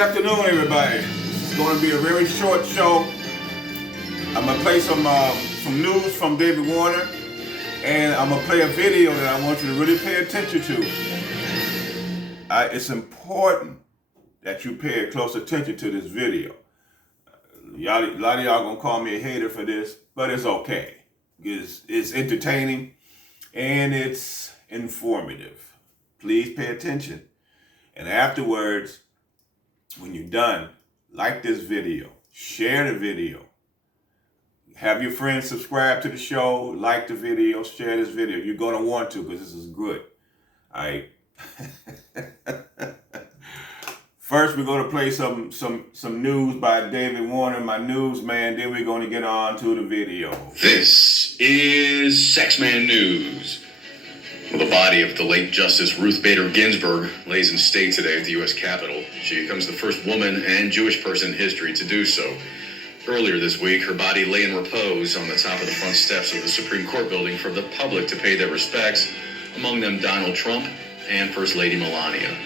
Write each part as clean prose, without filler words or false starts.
Good afternoon, everybody. It's going to be a very short show. I'm going to play some news from David Warner, and I'm going to play a video that I want you to really pay attention to. It's important that you pay close attention to this video. A lot of y'all going to call me a hater for this, but it's okay. It's entertaining and it's informative. Please pay attention. And afterwards, when you're done, like this video, share the video. Have your friends subscribe to the show, like the video, share this video. You're going to want to because this is good. All right. First, we're going to play some news by David Warner, my newsman. Then we're going to get on to the video. This is Saxman News. Well, the body of the late Justice Ruth Bader Ginsburg lays in state today at the U.S. Capitol. She becomes the first woman and Jewish person in history to do so. Earlier this week, her body lay in repose on the top of the front steps of the Supreme Court building for the public to pay their respects, among them Donald Trump and First Lady Melania.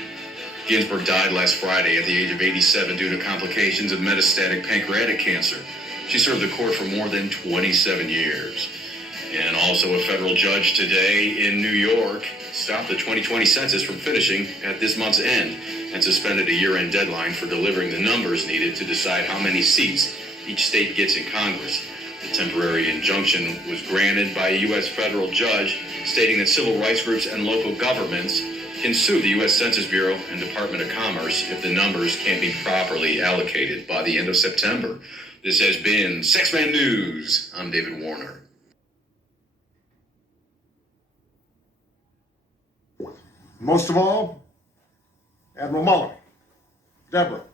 Ginsburg died last Friday at the age of 87 due to complications of metastatic pancreatic cancer. She served the court for more than 27 years. And also a federal judge today in New York stopped the 2020 census from finishing at this month's end and suspended a year-end deadline for delivering the numbers needed to decide how many seats each state gets in Congress. The temporary injunction was granted by a U.S. federal judge stating that civil rights groups and local governments can sue the U.S. Census Bureau and Department of Commerce if the numbers can't be properly allocated by the end of September. This has been Saxman News. I'm David Warner. Most of all, Admiral Mullen, Deborah,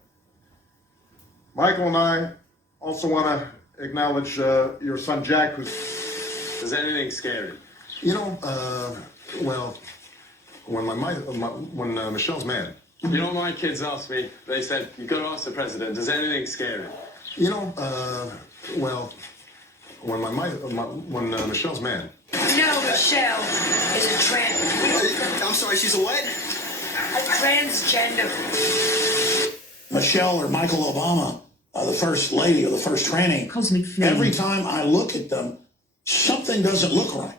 Michael and I also want to acknowledge your son Jack, who's... Is anything scary? You know, well, when Michelle's mad. You know, my kids asked me, they said, you got to ask the president, does anything scare him? You know, well, when Michelle's mad. No, Michelle is a I'm sorry, she's a what? a transgender. Michelle or Michael Obama, the first lady or the first tranny, Cosmic flame. every time I look at them, something doesn't look right.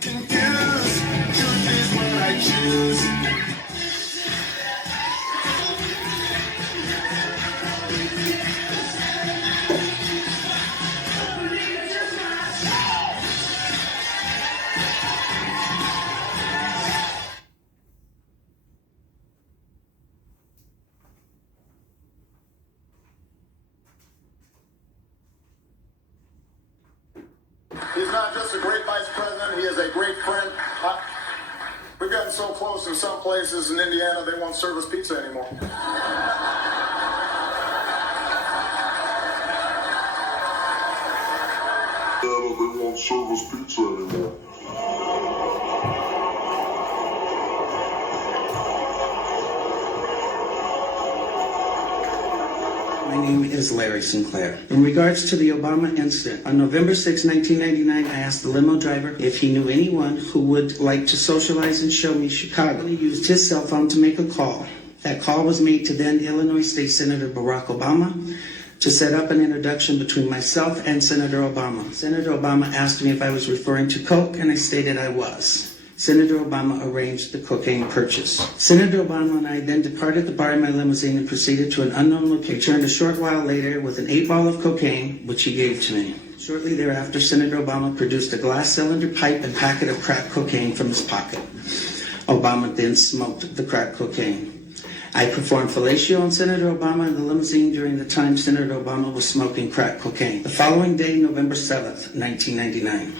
Confused, truth is what I choose. He's not just a great vice president, he is a great friend. We've gotten so close in some places in Indiana, they won't serve us pizza anymore. Yeah, but they won't serve us pizza anymore. My name is Larry Sinclair. In regards to the Obama incident, on November 6, 1999, I asked the limo driver if he knew anyone who would like to socialize and show me Chicago. He used his cell phone to make a call. That call was made to then Illinois State Senator Barack Obama to set up an introduction between myself and Senator Obama. Senator Obama asked me if I was referring to coke, and I stated I was. Senator Obama arranged the cocaine purchase. Senator Obama and I then departed the bar in my limousine and proceeded to an unknown location. Returned a short while later with an 8-ball of cocaine, which he gave to me. Shortly thereafter, Senator Obama produced a glass cylinder pipe and packet of crack cocaine from his pocket. Obama then smoked the crack cocaine. I performed fellatio on Senator Obama in the limousine during the time Senator Obama was smoking crack cocaine. The following day, November 7th, 1999.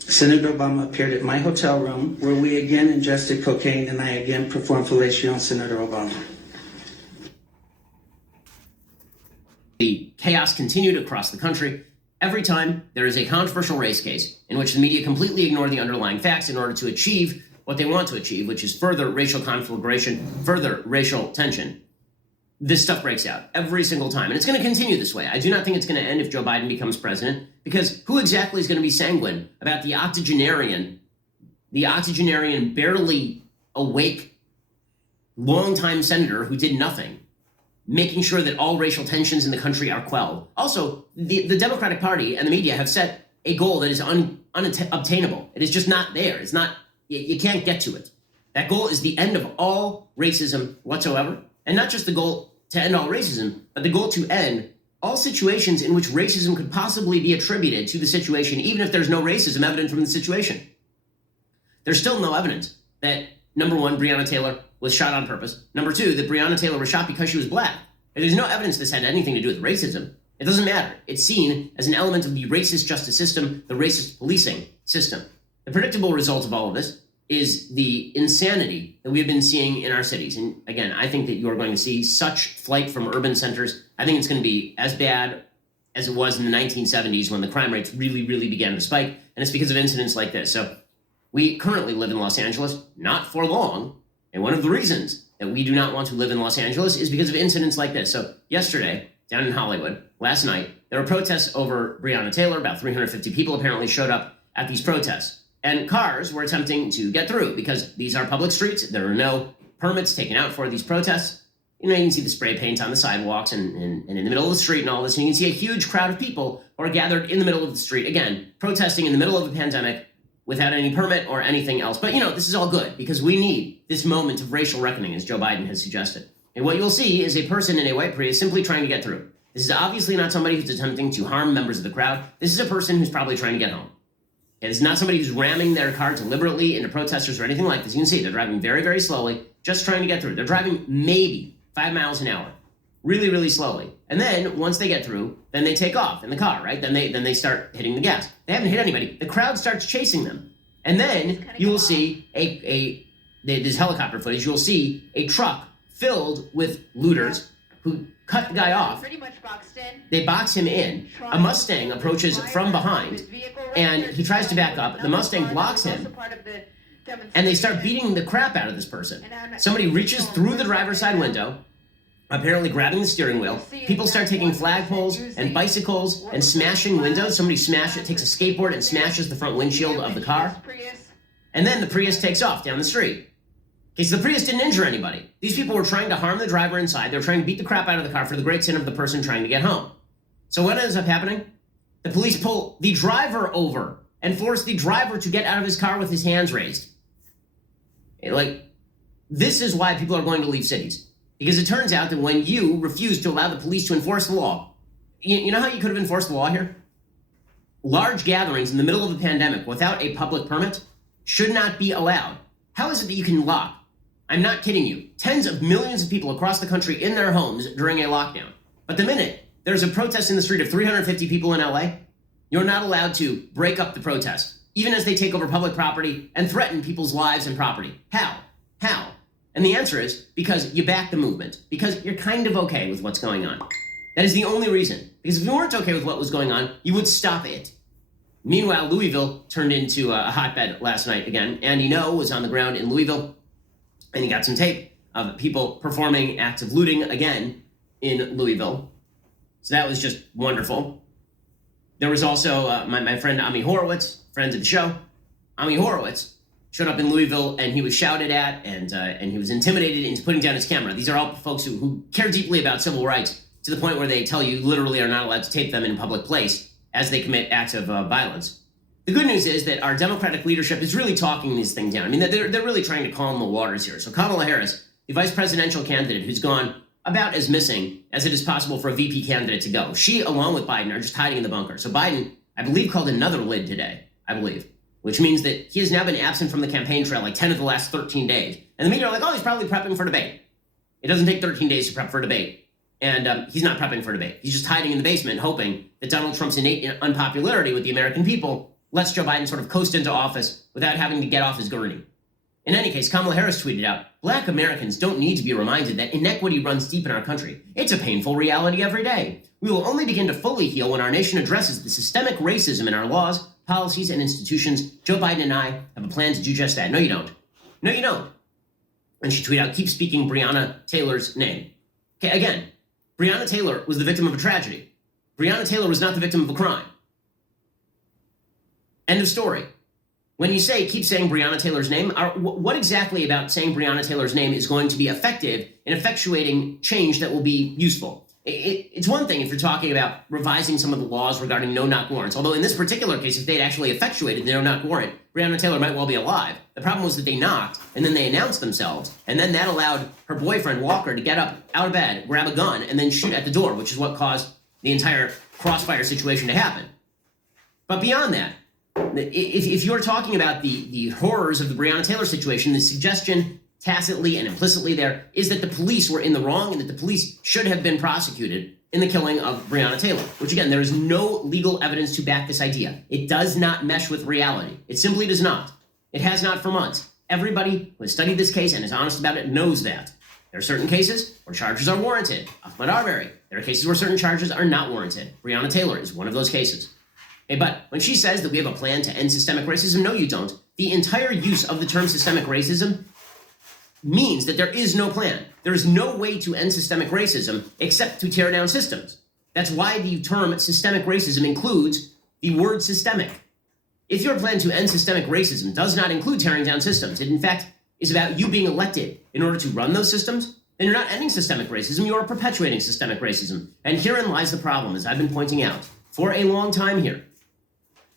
Senator Obama appeared at my hotel room where we again ingested cocaine and I again performed fellatio on Senator Obama. The chaos continued across the country. Every time there is a controversial race case in which the media completely ignore the underlying facts in order to achieve what they want to achieve, which is further racial conflagration, further racial tension, this stuff breaks out every single time. And it's going to continue this way. I do not think it's going to end if Joe Biden becomes president, because who exactly is going to be sanguine about the octogenarian, barely awake, longtime senator who did nothing making sure that all racial tensions in the country are quelled. Also, the Democratic Party and the media have set a goal that is unobtainable. It is just not there. It's not, you can't get to it. That goal is the end of all racism whatsoever, and not just the goal to end all racism, but the goal to end all situations in which racism could possibly be attributed to the situation, even if there's no racism evident from the situation. There's still no evidence that, number one, Breonna Taylor was shot on purpose. Number two, that Breonna Taylor was shot because she was black. And there's no evidence this had anything to do with racism. It doesn't matter. It's seen as an element of the racist justice system, the racist policing system. The predictable result of all of this is the insanity that we've been seeing in our cities. And again, I think that you are going to see such flight from urban centers. I think it's going to be as bad as it was in the 1970s when the crime rates really, really began to spike. And it's because of incidents like this. So we currently live in Los Angeles, not for long. And one of the reasons that we do not want to live in Los Angeles is because of incidents like this. So yesterday, down in Hollywood, last night, there were protests over Breonna Taylor. About 350 people apparently showed up at these protests. And cars were attempting to get through because these are public streets. There are no permits taken out for these protests. You can see the spray paint on the sidewalks and in the middle of the street and all this. And you can see a huge crowd of people who are gathered in the middle of the street, again, protesting in the middle of a pandemic without any permit or anything else. But, this is all good because we need this moment of racial reckoning, as Joe Biden has suggested. And what you'll see is a person in a white Prius simply trying to get through. This is obviously not somebody who's attempting to harm members of the crowd. This is a person who's probably trying to get home. It's not somebody who's ramming their car deliberately into protesters or anything like this. You can see they're driving very, very slowly, just trying to get through. They're driving maybe 5 miles an hour, really, really slowly. And then once they get through, then they take off in the car, right? Then they start hitting the gas. They haven't hit anybody. The crowd starts chasing them. And then you will see this helicopter footage, you'll see a truck filled with looters who cut the guy off. Pretty much boxed in. They box him in. A Mustang approaches from behind, and he tries to back up. The Mustang blocks him, and they start beating the crap out of this person. Somebody reaches through the driver's side window, apparently grabbing the steering wheel. People start taking flagpoles and bicycles and smashing windows. Somebody takes a skateboard and smashes the front windshield of the car. And then the Prius takes off down the street. Okay, so the Prius didn't injure anybody. These people were trying to harm the driver inside. They were trying to beat the crap out of the car for the great sin of the person trying to get home. So what ends up happening? The police pull the driver over and force the driver to get out of his car with his hands raised. This is why people are going to leave cities. Because it turns out that when you refuse to allow the police to enforce the law, you know how you could have enforced the law here? Large gatherings in the middle of a pandemic without a public permit should not be allowed. How is it that you can lock, I'm not kidding you, tens of millions of people across the country in their homes during a lockdown? But the minute there's a protest in the street of 350 people in LA, you're not allowed to break up the protest, even as they take over public property and threaten people's lives and property. How? And the answer is because you back the movement, because you're kind of okay with what's going on. That is the only reason. Because if you weren't okay with what was going on, you would stop it. Meanwhile, Louisville turned into a hotbed last night again. Andy Ngo was on the ground in Louisville, and he got some tape of people performing acts of looting again in Louisville. So that was just wonderful. There was also my friend Ami Horowitz, friends of the show. Ami Horowitz showed up in Louisville, and he was shouted at, and he was intimidated into putting down his camera. These are all folks who care deeply about civil rights to the point where they tell you literally are not allowed to tape them in a public place as they commit acts of violence. The good news is that our Democratic leadership is really talking these things down. I mean, they're really trying to calm the waters here. So Kamala Harris, the vice presidential candidate who's gone about as missing as it is possible for a VP candidate to go, she, along with Biden, are just hiding in the bunker. So Biden, I believe, called another lid today, which means that he has now been absent from the campaign trail like 10 of the last 13 days. And the media are like, oh, he's probably prepping for debate. It doesn't take 13 days to prep for debate. And he's not prepping for debate. He's just hiding in the basement, hoping that Donald Trump's innate unpopularity with the American people lets Joe Biden sort of coast into office without having to get off his gurney. In any case, Kamala Harris tweeted out, Black Americans don't need to be reminded that inequity runs deep in our country. It's a painful reality every day. We will only begin to fully heal when our nation addresses the systemic racism in our laws, policies, and institutions. Joe Biden and I have a plan to do just that. No, you don't. No, you don't. And she tweeted out, keep speaking Breonna Taylor's name. Okay, again, Breonna Taylor was the victim of a tragedy. Breonna Taylor was not the victim of a crime. End of story. when you say keep saying Breonna Taylor's name, what exactly about saying Breonna Taylor's name is going to be effective in effectuating change that will be useful? It's one thing if you're talking about revising some of the laws regarding no-knock warrants, although in this particular case, if they'd actually effectuated the no-knock warrant, Breonna Taylor might well be alive. The problem was that they knocked, and then they announced themselves, and then that allowed her boyfriend, Walker, to get up out of bed, grab a gun, and then shoot at the door, which is what caused the entire crossfire situation to happen. But beyond that, if you're talking about the horrors of the Breonna Taylor situation, the suggestion tacitly and implicitly there is that the police were in the wrong and that the police should have been prosecuted in the killing of Breonna Taylor, which again, there is no legal evidence to back this idea. It does not mesh with reality. It simply does not. It has not for months. Everybody who has studied this case and is honest about it knows that. There are certain cases where charges are warranted. Ahmaud Arbery. There are cases where certain charges are not warranted. Breonna Taylor is one of those cases. Okay, but when she says that we have a plan to end systemic racism, no, you don't. The entire use of the term systemic racism means that there is no plan. There is no way to end systemic racism except to tear down systems. That's why the term systemic racism includes the word systemic. If your plan to end systemic racism does not include tearing down systems, it in fact is about you being elected in order to run those systems, then you're not ending systemic racism, you are perpetuating systemic racism. And herein lies the problem, as I've been pointing out for a long time here.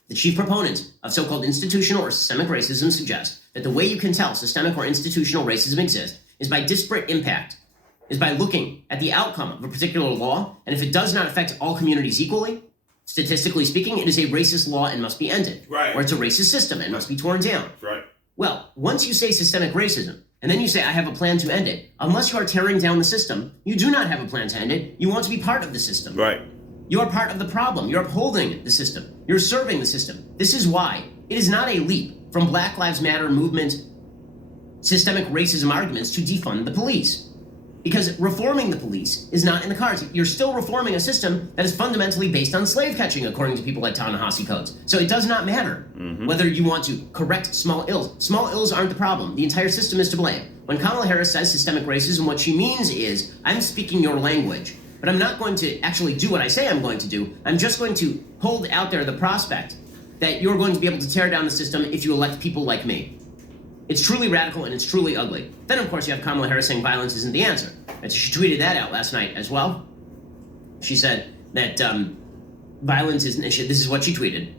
The chief proponents of so-called institutional or systemic racism suggest that the way you can tell systemic or institutional racism exists is by disparate impact, is by looking at the outcome of a particular law, and if it does not affect all communities equally, statistically speaking, it is a racist law and must be ended. Right. Or it's a racist system and must be torn down. Right. Well, once you say systemic racism, and then you say, I have a plan to end it, unless you are tearing down the system, you do not have a plan to end it. You want to be part of the system. Right. You are part of the problem. You're upholding the system. You're serving the system. This is why it is not a leap from Black Lives Matter movement systemic racism arguments to defund the police. Because reforming the police is not in the cards. You're still reforming a system that is fundamentally based on slave catching, according to people like Ta-Nehisi Coates. So it does not matter whether you want to correct small ills. Small ills aren't the problem. The entire system is to blame. When Kamala Harris says systemic racism, what she means is, I'm speaking your language, but I'm not going to actually do what I say I'm going to do. I'm just going to hold out there the prospect that you're going to be able to tear down the system if you elect people like me. It's truly radical and it's truly ugly. Then, of course, you have Kamala Harris saying violence isn't the answer. And she tweeted that out last night as well. She said that violence isn't, this is what she tweeted.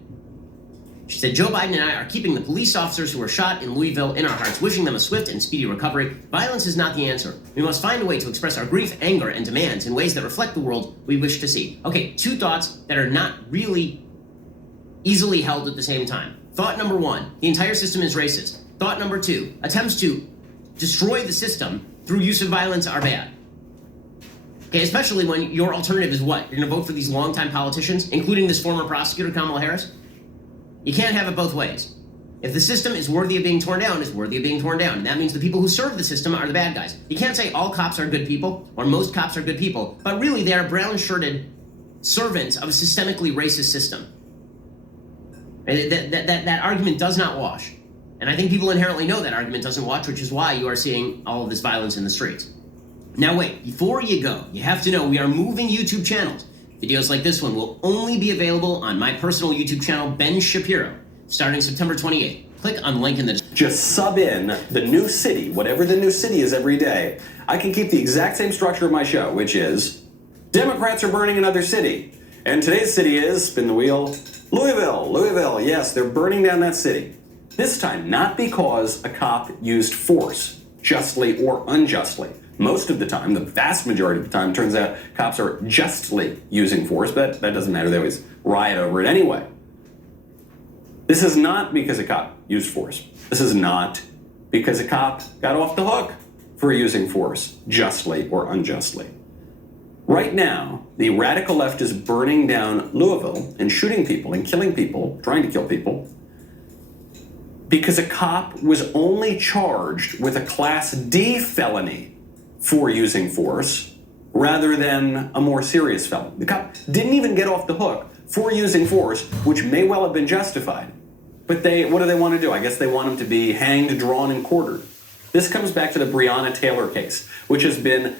She said, Joe Biden and I are keeping the police officers who were shot in Louisville in our hearts, wishing them a swift and speedy recovery. Violence is not the answer. We must find a way to express our grief, anger, and demands in ways that reflect the world we wish to see. Okay, two thoughts that are not really easily held at the same time. Thought number one, the entire system is racist. Thought number two, attempts to destroy the system through use of violence are bad. Okay, especially when your alternative is what? You're going to vote for these longtime politicians, including this former prosecutor, Kamala Harris? You can't have it both ways. If the system is worthy of being torn down, it's worthy of being torn down. And that means the people who serve the system are the bad guys. You can't say all cops are good people, or most cops are good people, but really they are brown-shirted servants of a systemically racist system. And that argument does not wash. And I think people inherently know that argument doesn't wash, which is why you are seeing all of this violence in the streets. Now wait, before you go, you have to know we are moving YouTube channels. Videos like this one will only be available on my personal YouTube channel, Ben Shapiro, starting September 28th. Click on link in the description. Just sub in the new city, whatever the new city is every day. I can keep the exact same structure of my show, which is Democrats are burning another city. And today's city is, spin the wheel, Louisville. Louisville, yes, they're burning down that city. This time, not because a cop used force, justly or unjustly. Most of the time, the vast majority of the time, it turns out cops are justly using force, but that doesn't matter. They always riot over it anyway. This is not because a cop used force. This is not because a cop got off the hook for using force, justly or unjustly. Right now, the radical left is burning down Louisville and shooting people and killing people, trying to kill people, because a cop was only charged with a Class D felony for using force rather than a more serious felony. The cop didn't even get off the hook for using force, which may well have been justified. But what do they want to do? I guess they want him to be hanged, drawn, and quartered. This comes back to the Breonna Taylor case, which has been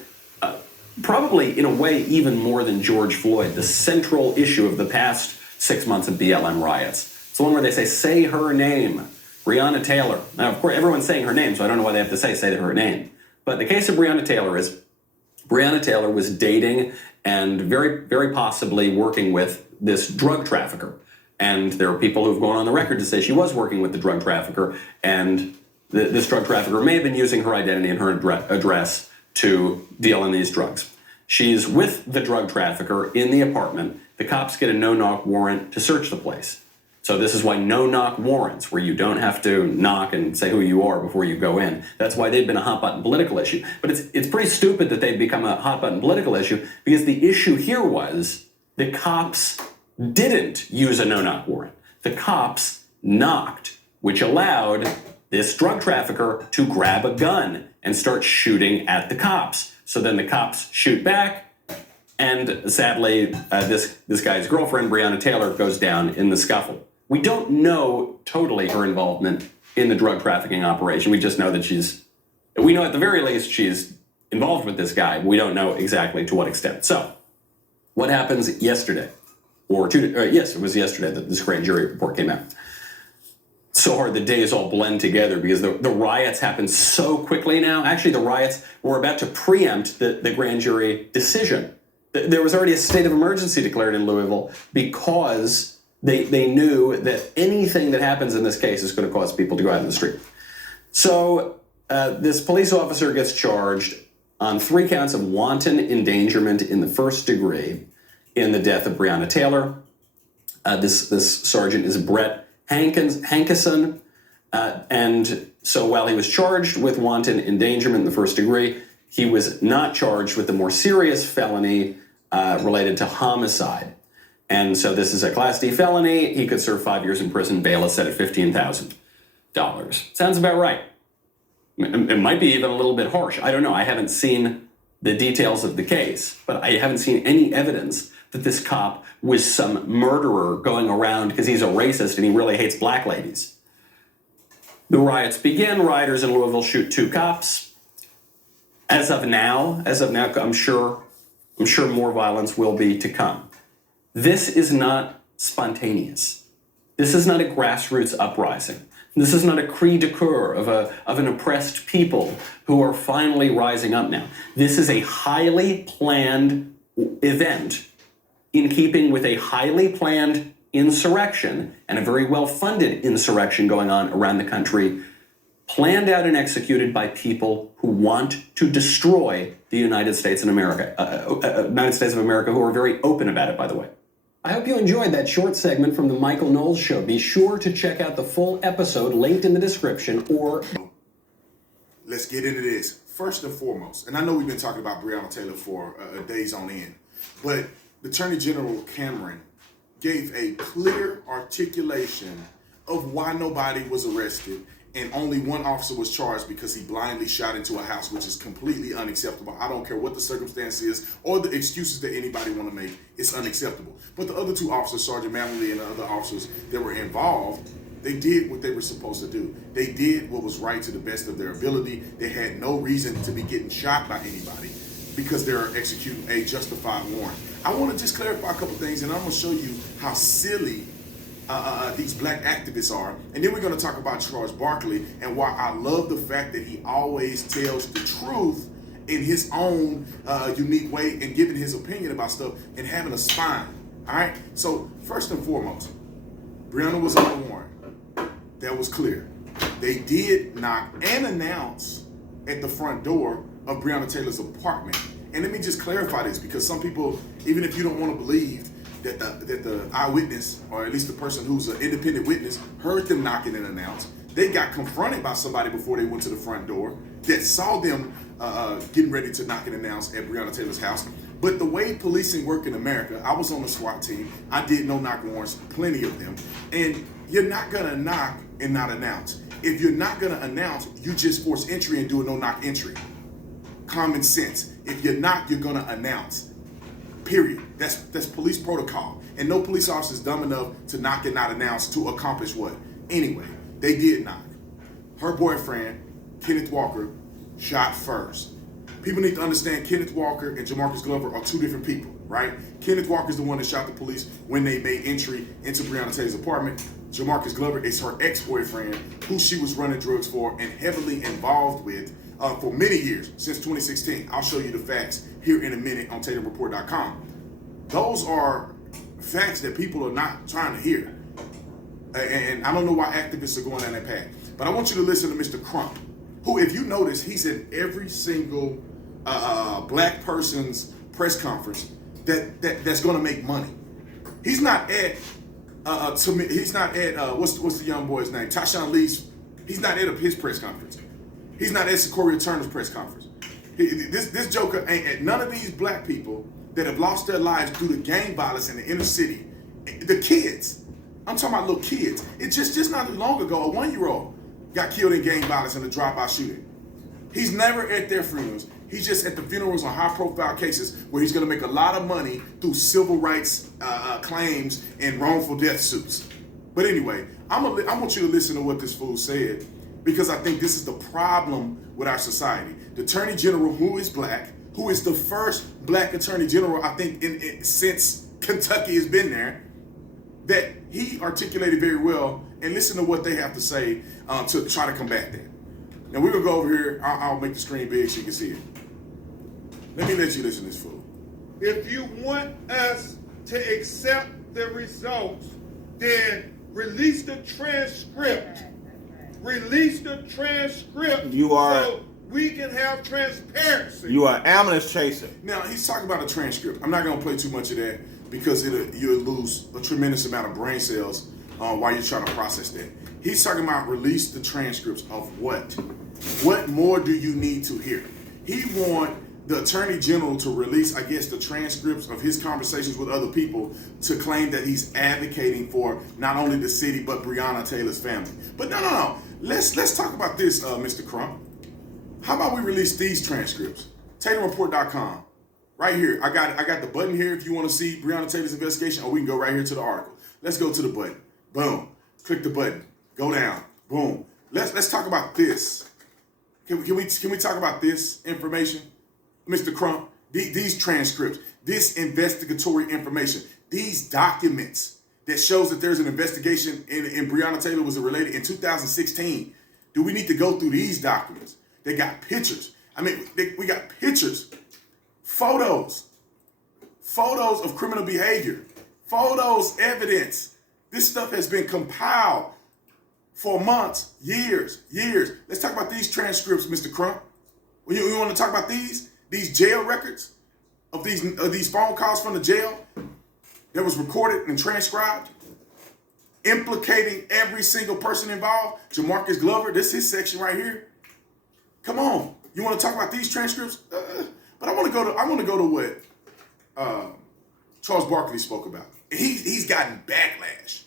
probably, in a way, even more than George Floyd, the central issue of the past 6 months of BLM riots. It's the one where they say her name. Breonna Taylor. Now, of course, everyone's saying her name, so I don't know why they have to say her name. But the case of Breonna Taylor is Breonna Taylor was dating and very, very possibly working with this drug trafficker. And there are people who've gone on the record to say she was working with the drug trafficker, and this drug trafficker may have been using her identity and her address to deal in these drugs. She's with the drug trafficker in the apartment. The cops get a no-knock warrant to search the place. So this is why no-knock warrants, where you don't have to knock and say who you are before you go in. That's why they've been a hot-button political issue. But it's pretty stupid that they've become a hot-button political issue, because the issue here was the cops didn't use a no-knock warrant. The cops knocked, which allowed this drug trafficker to grab a gun and start shooting at the cops. So then the cops shoot back, and sadly, this guy's girlfriend, Breonna Taylor, goes down in the scuffle. We don't know totally her involvement in the drug trafficking operation. We just know that we know at the very least she's involved with this guy. We don't know exactly to what extent. So, what happens yesterday? Yes, it was yesterday that this grand jury report came out. So hard the days all blend together because the riots happen so quickly now. Actually, the riots were about to preempt the grand jury decision. There was already a state of emergency declared in Louisville because they knew that anything that happens in this case is going to cause people to go out in the street. So this police officer gets charged on 3 counts of wanton endangerment in the first degree in the death of Breonna Taylor. This sergeant is Brett Hankison. And so while he was charged with wanton endangerment in the first degree, he was not charged with the more serious felony related to homicide. And so this is a Class D felony. He could serve 5 years in prison. Bail is set at $15,000. Sounds about right. It might be even a little bit harsh. I don't know. I haven't seen the details of the case, but I haven't seen any evidence that this cop was some murderer going around because he's a racist and he really hates black ladies. The riots begin. Rioters in Louisville shoot 2 cops. As of now, I'm sure more violence will be to come. This is not spontaneous. This is not a grassroots uprising. This is not a cri de coeur of an oppressed people who are finally rising up now. This is a highly planned event in keeping with a highly planned insurrection and a very well-funded insurrection going on around the country, planned out and executed by people who want to destroy the United States of America, who are very open about it, by the way. I hope you enjoyed that short segment from the Michael Knowles Show. Be sure to check out the full episode linked in the description or... Let's get into this. First and foremost, and I know we've been talking about Breonna Taylor for days on end, but Attorney General Cameron gave a clear articulation of why nobody was arrested and only one officer was charged because he blindly shot into a house, which is completely unacceptable. I don't care what the circumstance is or the excuses that anybody want to make, it's unacceptable. But the other 2 officers, Sergeant Manley and the other officers that were involved, they did what they were supposed to do. They did what was right to the best of their ability. They had no reason to be getting shot by anybody because they're executing a justified warrant. I want to just clarify a couple things, and I'm going to show you how silly these black activists are. And then we're going to talk about Charles Barkley and why I love the fact that he always tells the truth in his own unique way and giving his opinion about stuff and having a spine. All right? So first and foremost, Breonna was on the warrant. That was clear. They did knock and announce at the front door of Breonna Taylor's apartment. And let me just clarify this, because some people, even if you don't want to believe that the eyewitness, or at least the person who's an independent witness, heard them knocking and announce, they got confronted by somebody before they went to the front door that saw them getting ready to knock and announce at Breonna Taylor's house. But the way policing work in America, I was on the SWAT team. I did no-knock warrants, plenty of them. And you're not going to knock and not announce. If you're not going to announce, you just force entry and do a no-knock entry. Common sense. If you're not, you're going to announce. Period. That's police protocol. And no police officer is dumb enough to knock and not announce to accomplish what? Anyway, they did knock. Her boyfriend, Kenneth Walker, shot first. People need to understand Kenneth Walker and Jamarcus Glover are 2 different people. right? Kenneth Walker is the one that shot the police when they made entry into Breonna Taylor's apartment. Jamarcus Glover is her ex-boyfriend, who she was running drugs for and heavily involved with for many years, since 2016. I'll show you the facts here in a minute on TatumReport.com. Those are facts that people are not trying to hear. And I don't know why activists are going down that path. But I want you to listen to Mr. Crump, who, if you notice, he's in every single black person's press conference that's going to make money. He's not at what's the young boy's name? Tashawn Lee's. He's not at his press conference. He's not at Sequoia Turner's press conference. This joker ain't at none of these black people that have lost their lives due to gang violence in the inner city. The kids. I'm talking about little kids. It's just not long ago, a 1-year-old got killed in gang violence in a drive-by shooting. He's never at their funerals. He's just at the funerals on high-profile cases where he's going to make a lot of money through civil rights claims and wrongful death suits. But anyway, I want you to listen to what this fool said, because I think this is the problem with our society. The Attorney General, who is black, who is the first black Attorney General, I think, since Kentucky has been there, that he articulated very well, and listen to what they have to say to try to combat that. Now we're gonna go over here. I'll make the screen big so you can see it. Let me let you listen to this fool. If you want us to accept the results, then release the transcript. Release the transcript. So we can have transparency. You are an ambulance chaser. Now he's talking about a transcript. I'm not gonna play too much of that because you'll lose a tremendous amount of brain cells while you're trying to process that. He's talking about release the transcripts of what? What more do you need to hear? He want the Attorney General to release, I guess, the transcripts of his conversations with other people to claim that he's advocating for not only the city but Breonna Taylor's family. But no. Let's talk about this, Mr. Crump. How about we release these transcripts? TatumReport.com. Right here. I got the button here if you want to see Breonna Taylor's investigation, or we can go right here to the article. Let's go to the button. Boom. Click the button. Go down. Boom. Let's talk about this. Can we talk about this information? Mr. Crump, these transcripts, this investigatory information, these documents that shows that there's an investigation in Breonna Taylor was related in 2016. Do we need to go through these documents? They got pictures. I mean, we got pictures, photos of criminal behavior, photos, evidence. This stuff has been compiled for months, years. Let's talk about these transcripts, Mr. Crump. You want to talk about these jail records of these phone calls from the jail that was recorded and transcribed, implicating every single person involved? Jamarcus Glover, this is his section right here. Come on, you want to talk about these transcripts? But I want to go to what Charles Barkley spoke about. He's gotten backlash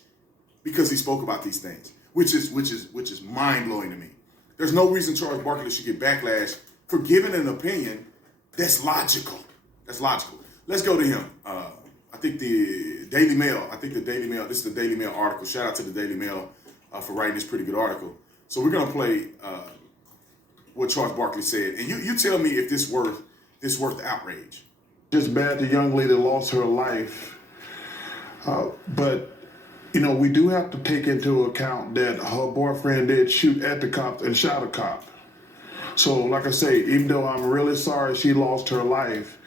because he spoke about these things, which is mind blowing to me. There's no reason Charles Barkley should get backlash for giving an opinion that's logical. Let's go to him. I think the Daily Mail. This is the Daily Mail article. Shout out to the Daily Mail for writing this pretty good article. So we're gonna play what Charles Barkley said, and you tell me if this worth the outrage. Just bad the young lady lost her life, but we do have to take into account that her boyfriend did shoot at the cop and shot a cop. So, like I say, even though I'm really sorry she lost her life,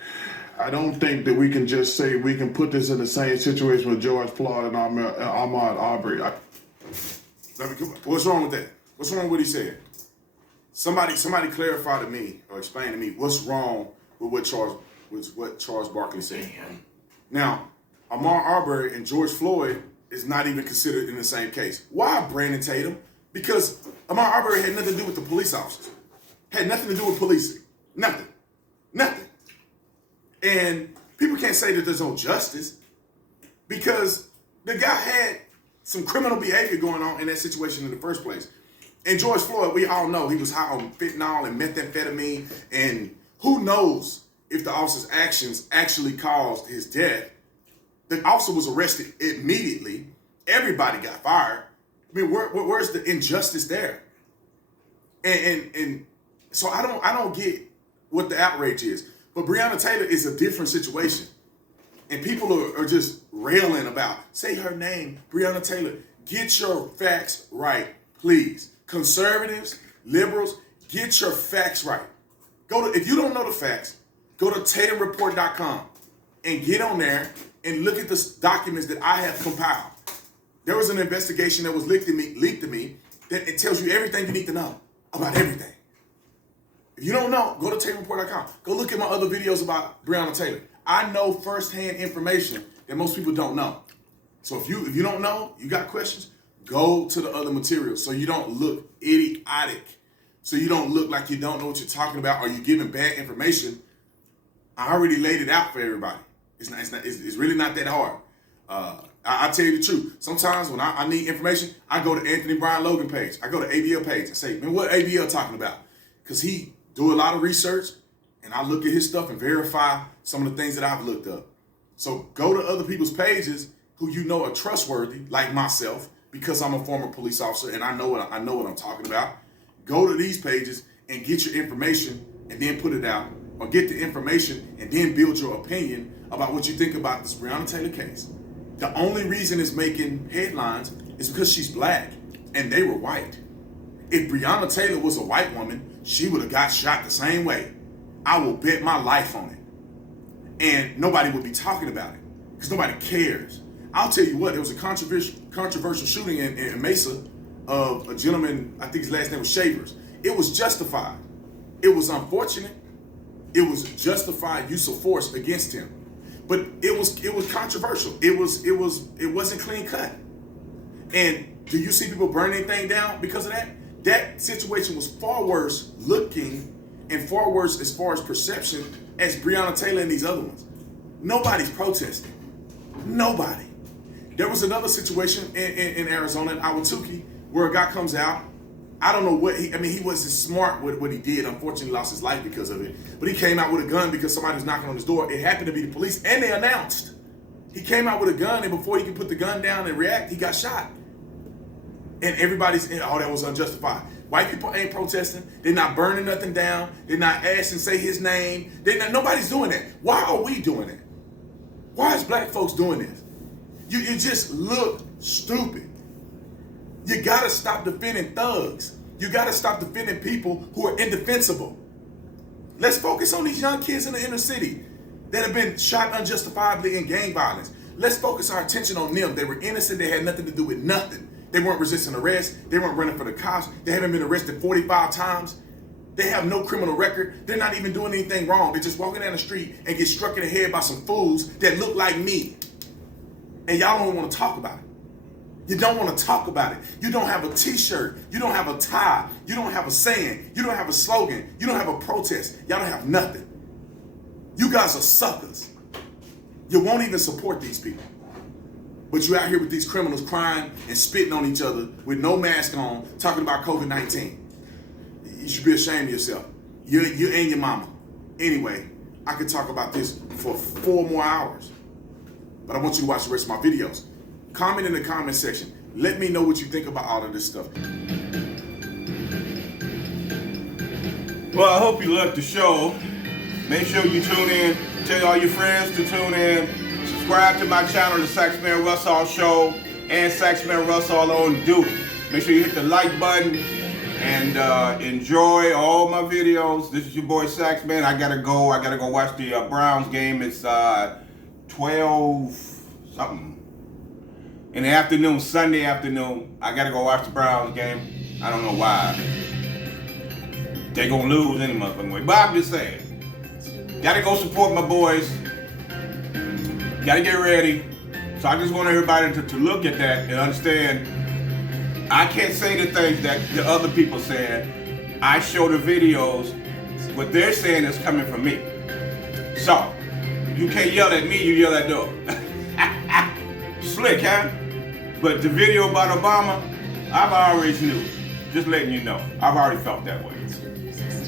I don't think that we can just say we can put this in the same situation with George Floyd and Ahmaud Arbery. What's wrong with that? What's wrong with what he said? Somebody clarify to me or explain to me what's wrong with what Charles Barkley said. Now, Ahmaud Arbery and George Floyd is not even considered in the same case. Why Brandon Tatum? Because Ahmaud Arbery had nothing to do with the police officers. Had nothing to do with policing. Nothing. And people can't say that there's no justice because the guy had some criminal behavior going on in that situation in the first place. And George Floyd, we all know he was high on fentanyl and methamphetamine, and who knows if the officer's actions actually caused his death. The officer was arrested immediately. Everybody got fired. I mean, where's the injustice there? And so I don't get what the outrage is. But Breonna Taylor is a different situation. And people are just railing about, say her name, Breonna Taylor. Get your facts right, please. Conservatives, liberals, get your facts right. If you don't know the facts, go to TatumReport.com and get on there and look at the documents that I have compiled. There was an investigation that was leaked to me that it tells you everything you need to know about everything. If you don't know, go to TatumReport.com. Go look at my other videos about Breonna Taylor. I know firsthand information that most people don't know. So if you don't know, you got questions, go to the other materials so you don't look idiotic. So you don't look like you don't know what you're talking about or you're giving bad information. I already laid it out for everybody. It's really not that hard. I'll tell you the truth. Sometimes when I need information, I go to Anthony Brian Logan page. I go to ABL page and say, man, what ABL talking about? Because he do a lot of research and I look at his stuff and verify some of the things that I've looked up. So go to other people's pages who you know are trustworthy, like myself, because I'm a former police officer and I know what I'm talking about. Go to these pages and get your information and then put it out, or get the information and then build your opinion about what you think about this Breonna Taylor case. The only reason it's making headlines is because she's black and they were white. If Breonna Taylor was a white woman, she would have got shot the same way. I will bet my life on it. And nobody would be talking about it because nobody cares. I'll tell you what, there was a controversial shooting in Mesa of a gentleman, I think his last name was Shavers. It was justified. It was unfortunate. It was justified use of force against him. But it was controversial. It wasn't clean cut. And do you see people burn anything down because of that? That situation was far worse looking and far worse as far as perception as Breonna Taylor and these other ones. Nobody's protesting. Nobody. There was another situation in Arizona, in Ahwatukee, where a guy comes out. I don't know what he wasn't smart with what he did. Unfortunately, he lost his life because of it. But he came out with a gun because somebody was knocking on his door. It happened to be the police, and they announced. He came out with a gun, and before he could put the gun down and react, he got shot. And everybody's, oh, that was unjustified. White people ain't protesting. They're not burning nothing down. They're not asking say his name. Nobody's doing that. Why are we doing it? Why is black folks doing this? You just look stupid. You gotta stop defending thugs. You gotta stop defending people who are indefensible. Let's focus on these young kids in the inner city that have been shot unjustifiably in gang violence. Let's focus our attention on them. They were innocent. They had nothing to do with nothing. They weren't resisting arrest. They weren't running for the cops. They haven't been arrested 45 times. They have no criminal record. They're not even doing anything wrong. They're just walking down the street and get struck in the head by some fools that look like me. And y'all don't want to talk about it. You don't want to talk about it. You don't have a t-shirt. You don't have a tie. You don't have a saying. You don't have a slogan. You don't have a protest. Y'all don't have nothing. You guys are suckers. You won't even support these people. But you're out here with these criminals crying and spitting on each other with no mask on, talking about COVID-19. You should be ashamed of yourself. You and your mama. Anyway, I could talk about this for 4 more hours. But I want you to watch the rest of my videos. Comment in the comment section. Let me know what you think about all of this stuff. Well, I hope you loved the show. Make sure you tune in. Tell all your friends to tune in. Subscribe to my channel, The Saxman Russaw Show, and Saxman Russaw on Duty. Make sure you hit the like button and enjoy all my videos. This is your boy Saxman. I gotta go watch the Browns game. It's 12 something in the afternoon, Sunday afternoon. I gotta go watch the Browns game. I don't know why. They gonna lose any motherfucking way. But I'm just saying. Gotta go support my boys. Gotta get ready. So I just want everybody to look at that and understand I can't say the things that the other people said. I show the videos. What they're saying is coming from me. So, you can't yell at me, you yell at them. Slick, huh? But the video about Obama, I've always knew. Just letting you know. I've already felt that way.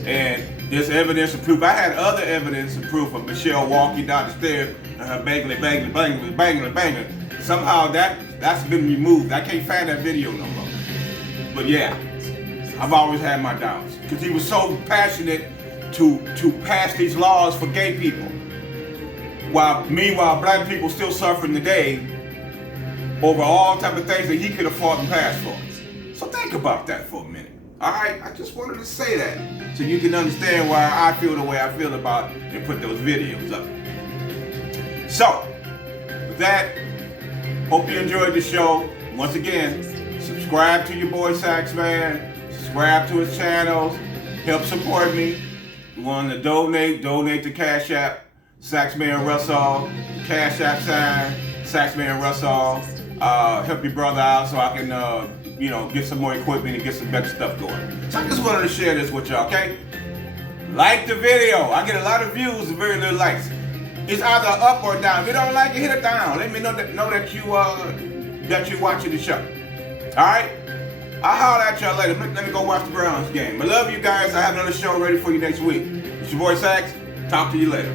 And there's evidence and proof. I had other evidence and proof of Michelle walking down the stairs and her banging. Somehow that's been removed. I can't find that video no more. But yeah, I've always had my doubts. Because he was so passionate to pass these laws for gay people. Meanwhile, black people still suffering today over all type of things that he could have fought and passed for. So think about that for a minute. All right, I just wanted to say that so you can understand why I feel the way I feel about and put those videos up. So, with that, hope you enjoyed the show. Once again, subscribe to your boy Saxman. Subscribe to his channels. Help support me. You want to donate to Cash App, Saxman Russaw, Cash App sign, Saxman Russaw. Help your brother out so I can, get some more equipment and get some better stuff going. So I just wanted to share this with y'all, okay? Like the video. I get a lot of views and very little likes. It's either up or down. If you don't like it, hit it down. Let me know that you're watching the show. All right? I'll holler at y'all later. Let me go watch the Browns game. I love you guys. I have another show ready for you next week. It's your boy Sax. Talk to you later.